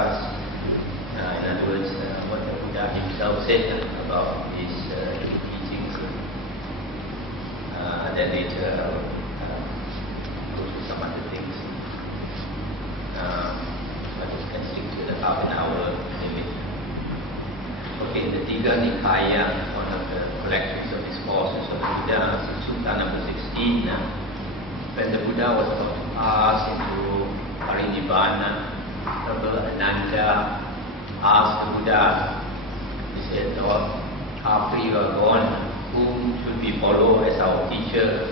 discuss, in other words, what the Buddha himself said about his teachings. Then later I will go through some other things. But we can stick to the half an hour limit. Okay, the Tiga Nikaya, one of the collections of discourses of the Buddha, Sutta number 16. When the Buddha was about to pass into Parinibbana, Ananda asked the Buddha, he said, Lord, after you are gone, whom should we follow as our teacher?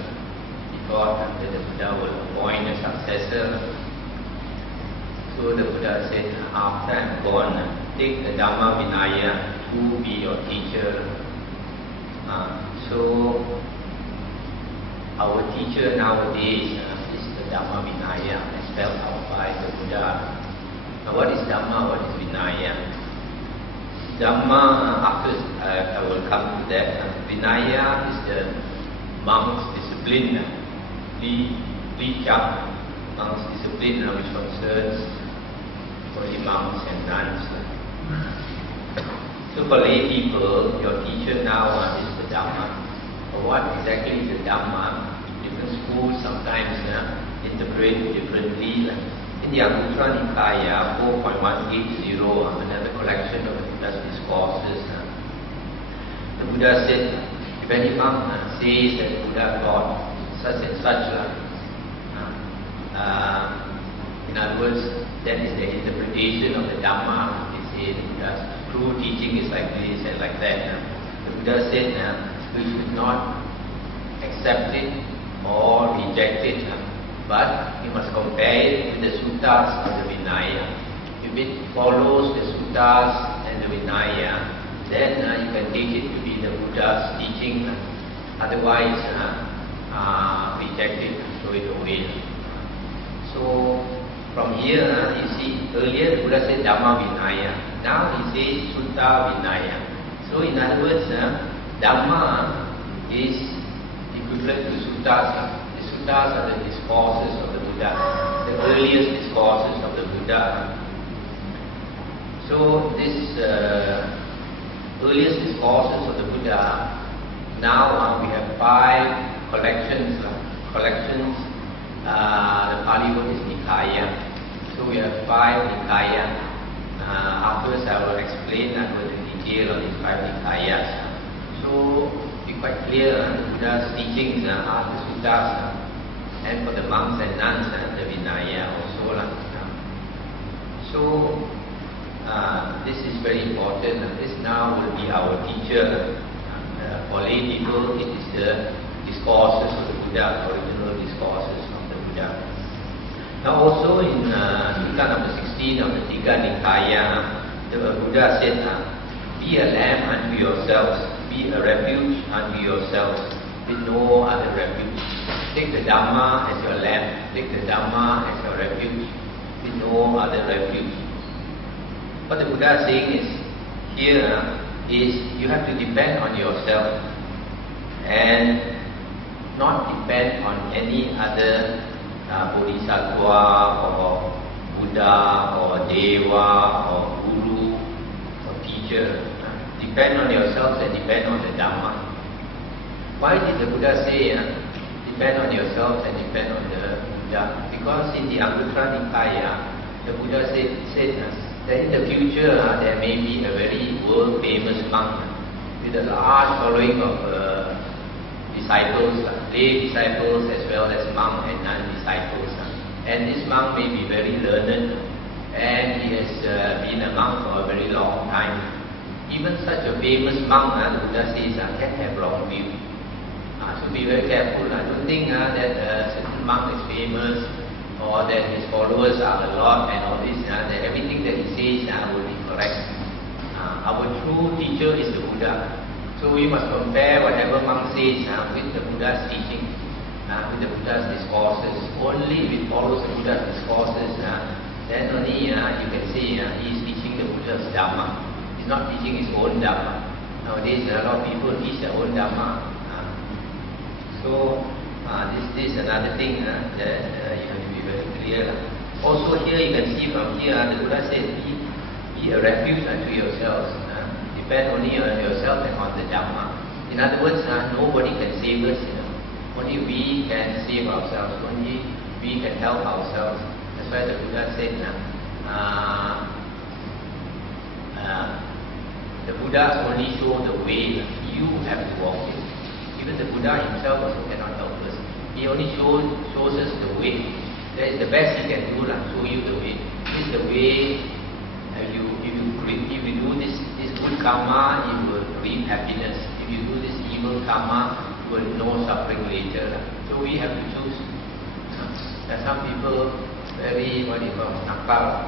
He thought that the Buddha will appoint a successor. So the Buddha said, after I am gone, take the Dhamma Vinaya to be your teacher. So our teacher nowadays is the Dhamma Vinaya, as spelled out by the Buddha. Now what is Dhamma, what is Vinaya? Dhamma, after I will come to that. Vinaya is the monk's discipline, Licham, monk's discipline, which concerns only monks and nuns. So for lay people, your teacher now is the Dhamma. But what exactly is the Dhamma? Different schools sometimes interpret differently. In the Anguttara Nikaya 4.180, another collection of the Buddha's discourses, the Buddha said, if any monk says that Buddha taught such and such, in other words, that is the interpretation of the Dhamma. They say the Buddha's true teaching is like this and like that. The Buddha said we should not accept it or reject it, but we must compare it with the suttas of the Vinaya. If it follows the suttas and the Vinaya, then you can take it to be the Buddha's teaching. Otherwise, reject it and throw it away. So from here, you see, earlier the Buddha said Dhamma Vinaya. Now he says Sutta Vinaya. So in other words, Dhamma is equivalent to suttas. The suttas are the discourses of the Buddha, the earliest discourses of the Buddha. So this earliest discourses of the Buddha, now we have 5 collections. The Pali word is Nikaya. So we have 5 Nikaya. Afterwards I will explain the detail of these 5 Nikayas. So be quite clear, the Buddha's teachings are the suttas, and for the monks and nuns, the Vinaya also. So this is very important. This now will be our teacher. For lay people, it is the discourses of the Buddha, original discourses of the Buddha. Now also in Sutta number 16 of the Tiga Nikaya, the Buddha said, be a lamb unto yourselves, be a refuge unto yourselves, with no other refuge. Take the Dhamma as your lamp, take the Dhamma as your refuge, with no other refuge. What the Buddha is saying is, here is you have to depend on yourself and not depend on any other Bodhisattva or Buddha or Deva or Guru or teacher. Depend on yourself and depend on the Dhamma. Why did the Buddha say depend on yourself and depend on the Buddha? Because in the Anguttara Nikaya, the Buddha said that in the future there may be a very world famous monk with a large following of disciples, lay disciples as well as monk and non-disciples. And this monk may be very learned and he has been a monk for a very long time. Even such a famous monk, the Buddha says, can have wrong view. So be very careful. Don't think that a certain monk is famous or that his followers are a lot and all this, that everything that he says will be correct. Our true teacher is the Buddha. So we must compare whatever monk says with the Buddha's teaching, with the Buddha's discourses. Only if it follows the Buddha's discourses, then only you can say he is teaching the Buddha's Dhamma. He is not teaching his own Dhamma. Nowadays a lot of people teach their own Dhamma. So this is another thing that you have to be very clear. Also here you can see from here, the Buddha said, be a refuge unto yourselves. Depend only on yourself and on the Dhamma. In other words, nobody can save us. Only we can save ourselves. Only we can help ourselves. That's why the Buddha said, the Buddha only show the way. You have to walk it. Even the Buddha himself also cannot help us. He only shows us the way. That is the best he can do, show you the way. This is the way. If you do this good karma, you will reap happiness. If you do this evil karma, you will know suffering later. So we have to choose. There are some people very nakal.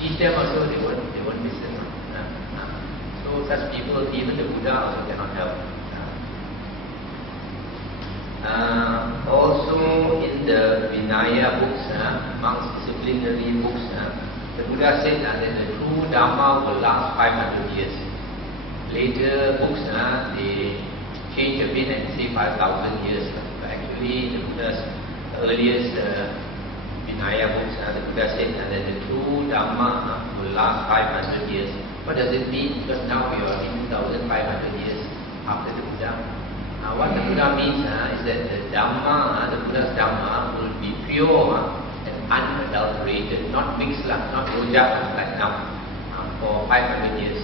Teach them also, they won't listen. So such people, even the Buddha also cannot help. Also in the Vinaya books, amongst disciplinary books, the Buddha said that the true Dhamma will last 500 years. Later books, they change a bit and say 5,000 years. But actually, the Buddha's earliest Vinaya books, the Buddha said that the true Dhamma will last 500 years. What does it mean? Because now we are in 2,500 years after the Buddha. What the Buddha means is that the Dhamma, the Buddha's Dhamma will be pure and unadulterated, not mixed, not rojak like now, for 500 years.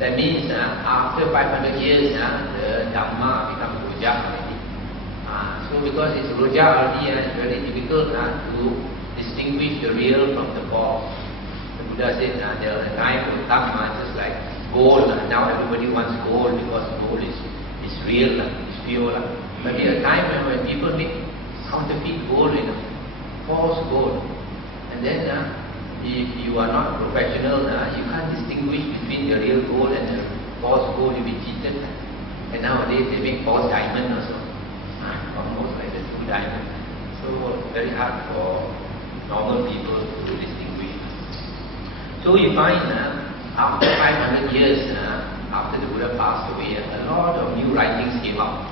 That means after 500 years, the Dhamma becomes rojak already. So because it's rojak already, it's very difficult to distinguish the real from the false. The Buddha said the time will come just like gold. Now everybody wants gold because gold is real, it's pure. But there are times when people make counterfeit gold, false gold. And then if you are not professional, you can't distinguish between the real gold and the false gold. You'll be cheated. And nowadays they make false diamond also, almost like the true diamond. So very hard for normal people to distinguish. So you find after 500 years, after the Buddha passed away, a lot of new writings came out.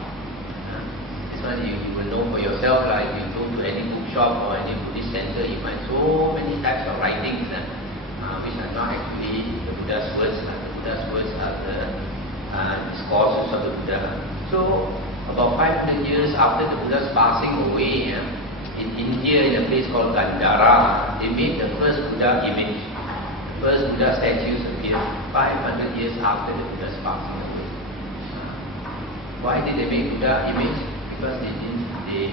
This one you will know for yourself, like if you go to any bookshop or any Buddhist center, you find so many types of writings which are not actually the Buddha's words. The Buddha's words are the discourses of the Buddha. So about 500 years after the Buddha's passing away, in India, in a place called Gandhara, they made the first Buddha image. First Buddha statues appeared 500 years after the Buddha's passing away. Why did they make Buddha image? Because they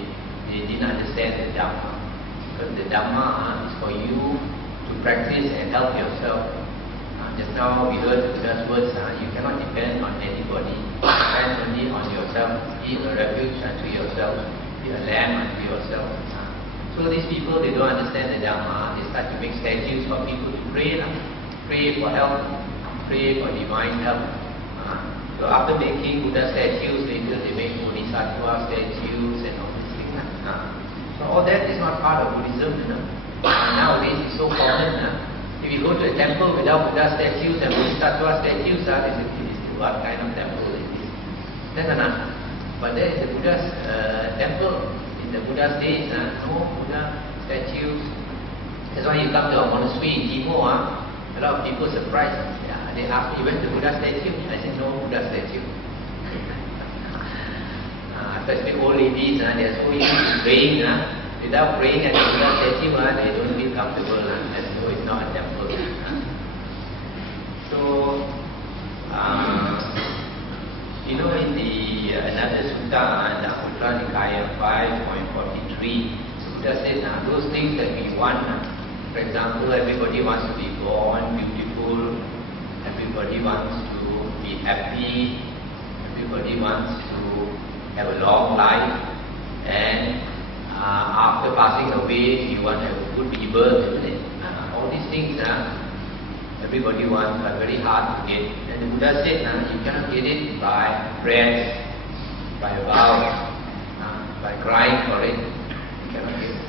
didn't understand the Dhamma. Because the Dhamma is for you to practice and help yourself. Just now we heard Buddha's words, you cannot depend on anybody. Depend only on yourself. Be a refuge unto yourself. Be a lamb unto yourself. So these people, they don't understand the Dhamma. They start to make statues for people to pray. Pray for help. Pray for divine help. So after making Buddha statues, later they make Bodhisattva statues and all these things. So all that is not part of Buddhism. Nowadays it's so common. If you go to a temple without Buddha statues and Bodhisattva statues, they say, what kind of temple is this? But there is the Buddha's temple. In the Buddha's days, no Buddha statues. That's why you come to a monastery in Timor, a lot of people surprised. They ask me, where's the Buddha statue? I said, no Buddha statue. Especially old ladies, they are so used to praying. Without praying at the Buddha statue, they don't feel comfortable. And so it's not a temple. So, in the another sutta, the Anguttara Nikaya 5.43, the Buddha said, those things that we want, for example, everybody wants to be born beautiful, everybody wants to be happy, everybody wants to have a long life, and after passing away, you want to have a good rebirth, isn't it? All these things, everybody wants, are very hard to get. And the Buddha said, you cannot get it by prayers, by vows, by crying for it. You cannot get it.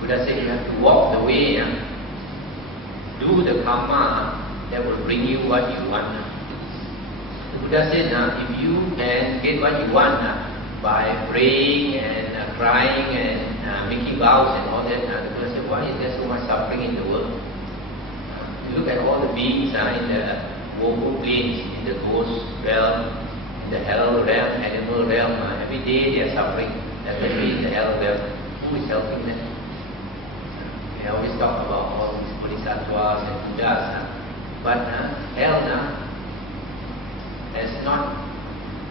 Buddha said you have to walk the way, do the karma that will bring you what you want. The Buddha said, if you can get what you want by praying and crying and making vows and all that, the Buddha said, why is there so much suffering in the world? You look at all the beings in the vocal planes, in the ghost realm, in the hell realm, animal realm. Every day they are suffering. Especially in the hell realm. Who is helping them? We always talk about all these bodhisattvas and buddhas. But hell has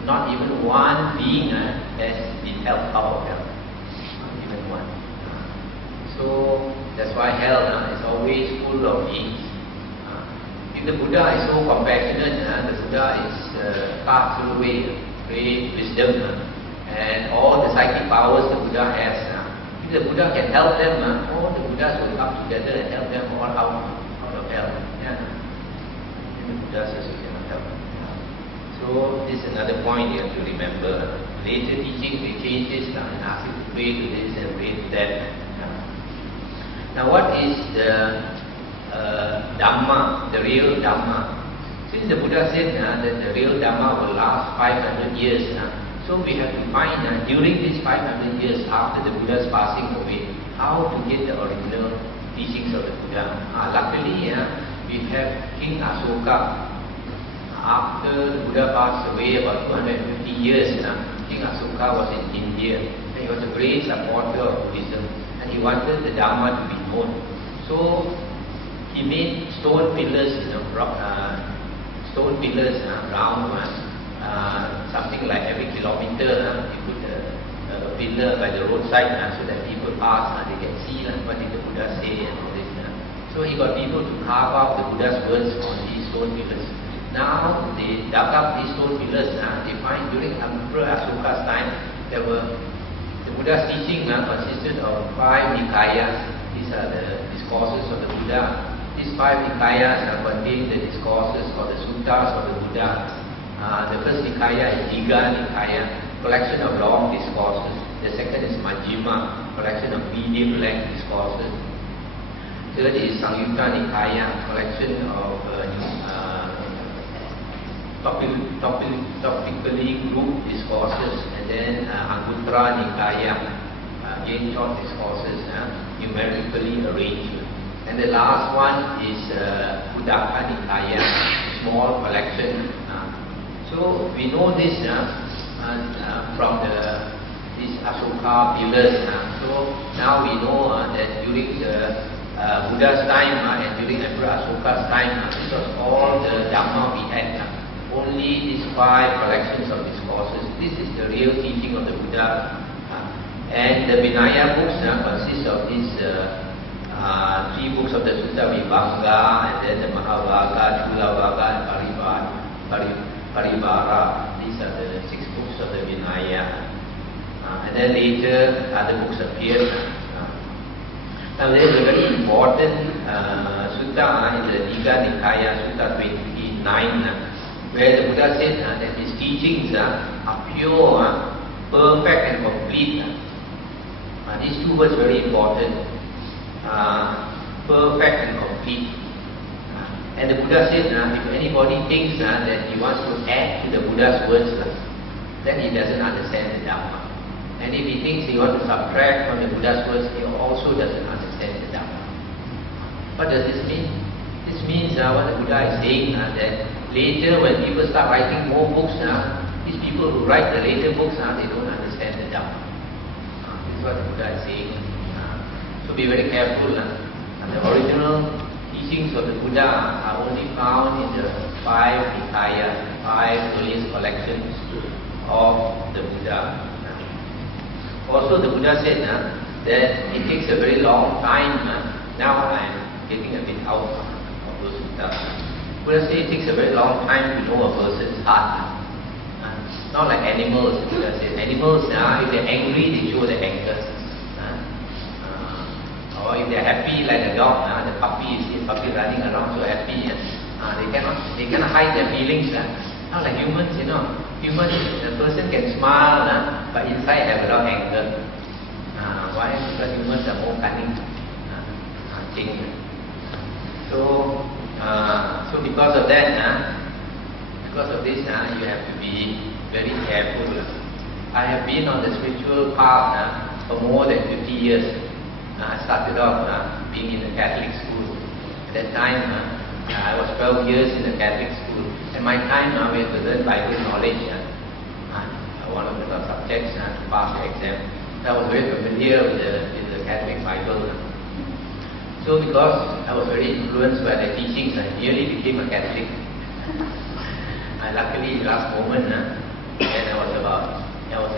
not even one being has been helped out of hell. Not even one. So that's why hell is always full of beings. If the Buddha is so compassionate, the Buddha is far away, great wisdom, and all the psychic powers the Buddha has. If the Buddha can help them, all the Buddhas will come together and help them all out of hell. Yeah. And the Buddhas also cannot help. So this is another point you have to remember. Later teachings we change this and ask you to pray to this and pray to that. Now what is the Dhamma, the real Dhamma? Since the Buddha said that the real Dhamma will last 500 years, so we have to find during these 500 years after the Buddha's passing away, how to get the original teachings of the Buddha. Luckily, we have King Asoka. After the Buddha passed away about 250 years, King Asoka was in India. And he was a great supporter of Buddhism, and he wanted the Dhamma to be known. So he made stone pillars, round ones, something like every kilometer. He put a pillar by the roadside so that people pass, they can see what did the Buddha say and all this. So he got people to carve out the Buddha's words on these stone pillars. Now they dug up these stone pillars. They find during Emperor Asoka's time, the Buddha's teaching consisted of 5 Nikayas. These are the discourses of the Buddha. These 5 Nikayas contain the discourses or the suttas of the Buddha. The first Nikaya is Digha Nikaya, collection of long discourses. The second is Majjhima, collection of medium length discourses. Third is Samyutta Nikaya, collection of topically grouped discourses. And then Anguttara Nikaya, again short discourses, numerically arranged. And the last one is Uddaka Nikaya, small collection. So we know this from these Asoka pillars. So now we know that during the Buddha's time and during Emperor Asoka's time, this was all the Dhamma we had. Only these 5 collections of discourses. This is the real teaching of the Buddha. And the Vinaya books consist of these 3 books of the Sutta Vibhanga, and then the Mahavagga, Chulavagga, and Paribara. These are the 6 books of the Vinaya. And then later other books appear. Now there is a very important sutta in the Digha Nikaya, Sutta 29, where the Buddha said that his teachings are pure, perfect and complete. These 2 words very important. Perfect and complete. And the Buddha said, if anybody thinks that he wants to add to the Buddha's words, then he doesn't understand the Dhamma. And if he thinks he wants to subtract from the Buddha's words, he also doesn't understand the Dhamma. What does this mean? This means what the Buddha is saying, that later when people start writing more books, these people who write the later books, they don't understand the Dhamma. This is what the Buddha is saying. So be very careful. The original teachings of the Buddha are only found in the 5 Nikaya, 5 earliest collections of the Buddha. Also the Buddha said that it takes a very long time. Now I am getting a bit out of those suttas. Buddha said it takes a very long time to know a person's heart. Not like animals. Buddha said animals, if they're angry, they show their anger. Or if they're happy, like a dog, the puppy, you see a puppy running around so happy, they cannot hide their feelings. Not like humans, humans, the person can smile, but inside have a lot of anger. Why? Because humans are more cunning things. So because of that, because of this, you have to be very careful. I have been on the spiritual path for more than 50 years. I started off being in a Catholic school. At that time, I was 12 years in a Catholic school. And my time we had to learn Bible knowledge. One of the subjects to pass the exam. So I was very familiar with the Catholic Bible. So because I was very influenced by the teachings, I nearly became a Catholic. Luckily, last moment, when I was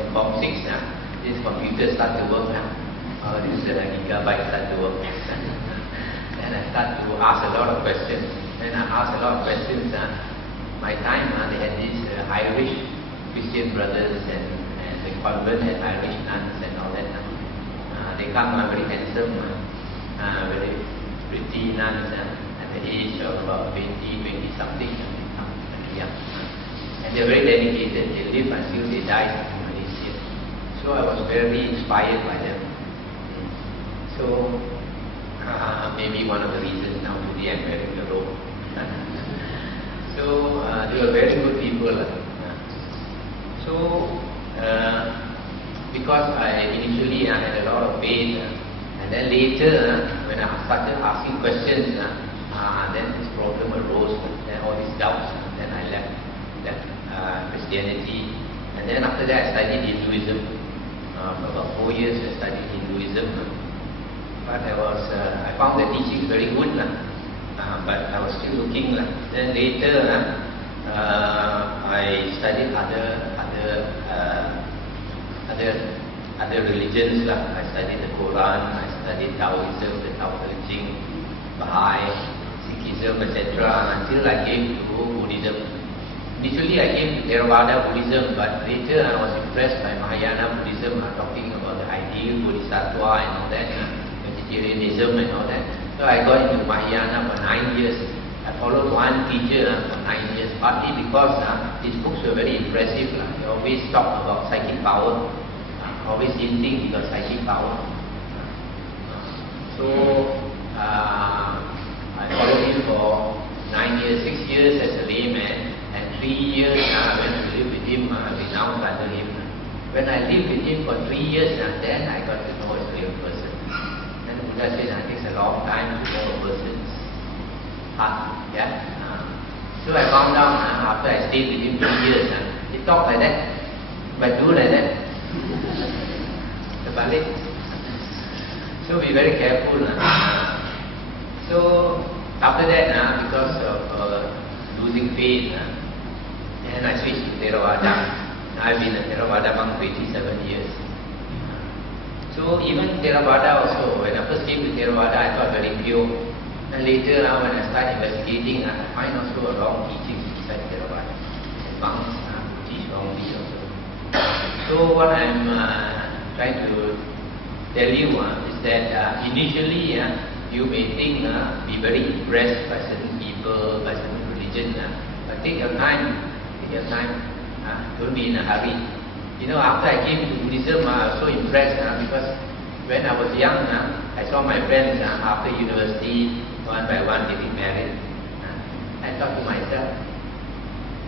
in Form 6, this computer started to work. This gigabyte started to work. And I started to ask a lot of questions. When I asked a lot of questions, my time, they had these Irish Christian brothers and the convent had Irish nuns and all that. They come very handsome, very pretty nuns at the age of about 20 something, young. And they're very dedicated. They live until they die in Malaysia. So I was very inspired by them. So maybe one of the reasons now today I'm wearing the robe. So they were very good people. So because initially I had a lot of faith, and then later when I started asking questions, then this problem arose, then all these doubts, then I left Christianity, and then after that I studied Hinduism. For about 4 years I studied Hinduism, but I found the teachings very good, but I was still looking. Then later I studied other religions. I studied the Quran, I studied Taoism, the Tao Te Ching, Baha'i, Sikhism, etc. until I came to Buddhism. Initially I came to Theravada Buddhism, but later I was impressed by Mahayana Buddhism, talking about the ideal Bodhisattva and all that, vegetarianism and all that. So I got into Mahayana for 9 years. I followed one teacher for 9 years, partly because his books were very impressive. He always talked about psychic power, always hinting about psychic power. So I followed him for 9 years, 6 years as a layman, and 3 years when I lived with him, renowned under him. When I lived with him for 3 years, then I got to know a real person. And the Buddha said it takes a long time to know a person's heart. So I found out after I stayed with him 2 years, he talked like that, but do like that. Terbalik. So be very careful. So after that, because of losing faith, and I switched to Theravada. I've been a Theravada monk for 87 years. So even Theravada also, when I first came to Theravada, I thought very pure. And later when I started investigating, I find also a wrong teachings inside Theravada. Monks teach wrongly also. So what I'm trying to tell you is that initially you may think, be very impressed by certain people, by certain religion, but take your time. Don't be in a hurry. After I came to Buddhism, I was so impressed because when I was young, I saw my friends after university, one by one getting married. I thought to myself,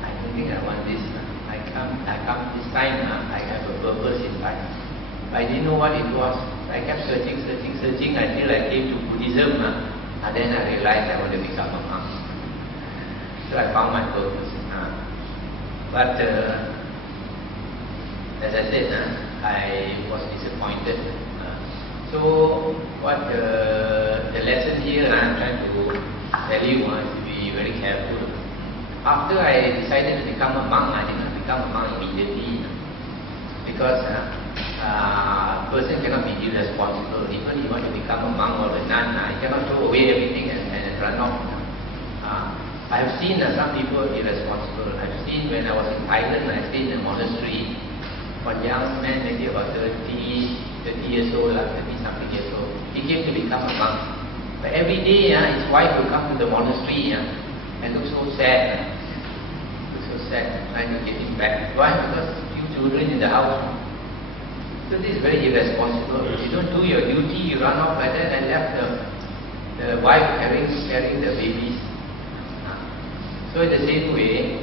I don't think I want this. I come this time, I have a purpose in life. I didn't know what it was. I kept searching until I came to Buddhism. And then I realized I want to become a monk. So I found my purpose. But as I said, I was disappointed. So what the lesson here I'm trying to tell you is to be very careful. After I decided to become a monk, I did not become a monk immediately, because a person cannot be irresponsible. Even if you want to become a monk or a nun, you cannot throw away everything and run off. I have seen some people irresponsible. I have seen when I was in Thailand, I stayed in a monastery. One young man, maybe about 30 years old, 30-something years old, he came to become a monk. But every day, his wife would come to the monastery and look so sad. Trying to get him back. Why? Because few children in the house. So this is very irresponsible. If you don't do your duty, you run off like that and left the wife carrying the babies. So in the same way,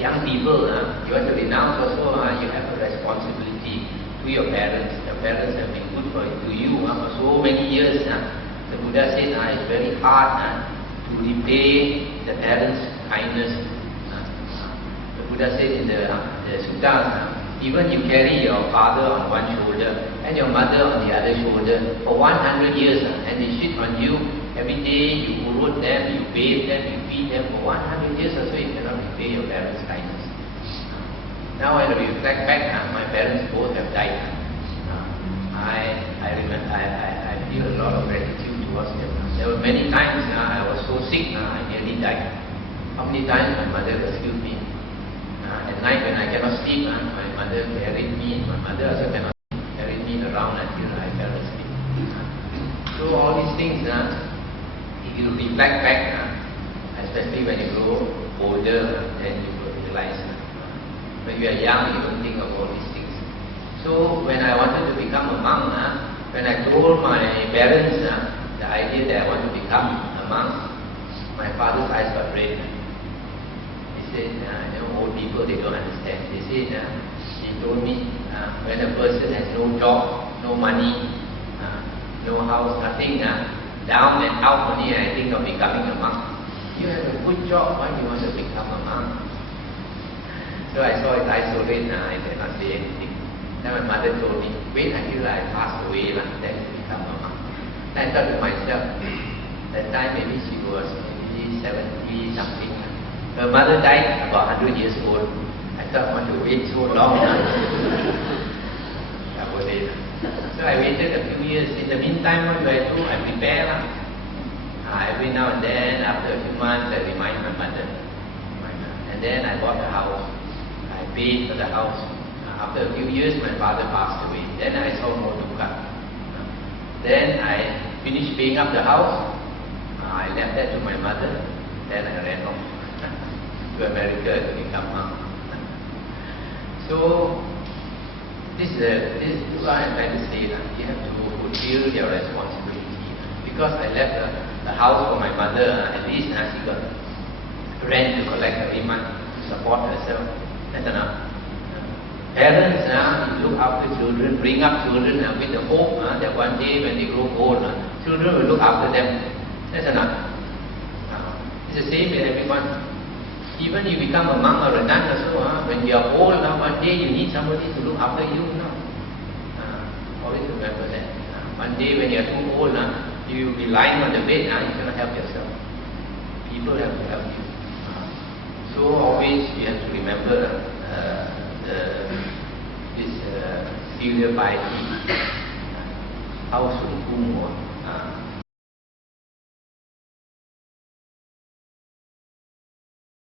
young people, you want to renounce also, you have a responsibility to your parents. Your parents have been good to you for so many years. The Buddha said it's very hard to repay the parents' kindness. The Buddha said in the Suttas, even you carry your father on one shoulder and your mother on the other shoulder for 100 years, and they shit on you every day, you urut them, you bathe them, you feed them for 100 years or so, you cannot repay your parents' kindness. Now when I reflect back, my parents both have died. I remember, I feel a lot of gratitude towards them. There were many times I was so sick, I nearly died. How many times my mother rescued me? At night when I cannot sleep, my mother carried me. My mother also cannot carry me around until I fell asleep. So all these things, if you reflect back, especially when you grow older, then you will realize. When you are young, you don't think of all these things. So when I wanted to become a monk, when I told my parents the idea that I want to become a monk, my father's eyes got red. He said, old people, they don't understand. They said, he told me, when a person has no job, no money, no house, nothing, down and out only, I think of becoming a monk. You have a good job, why do you want to become a monk? So I saw it isolated, I cannot say anything. Then my mother told me, wait until I pass away, then you become a monk. Then I thought to myself, that time maybe she was maybe 70 something. Her mother died about 100 years old. I thought, I want to wait so long. So I waited a few years. In the meantime, what do? I prepare. Every now and then, after a few months, I remind my mother. And then I bought a house. I paid for the house. After a few years, my father passed away. Then I saw more dukkha. Then I finished paying up the house. I left that to my mother. Then I ran off to America to become monk. So this is what I'm trying to say. You have to fulfill your responsibility. Because I left the house for my mother, at least she got rent to collect every month to support herself. That's enough. Parents look after children, bring up children with the hope that one day when they grow old, children will look after them. That's enough. It's the same with everyone. Even you become a monk or a nun or so, when you are old, one day you need somebody to look after you. Always remember that. One day when you are too old, you will be lying on the bed, you cannot help yourself. People have to help you. So always you have to remember this filial piety. How Sun Kung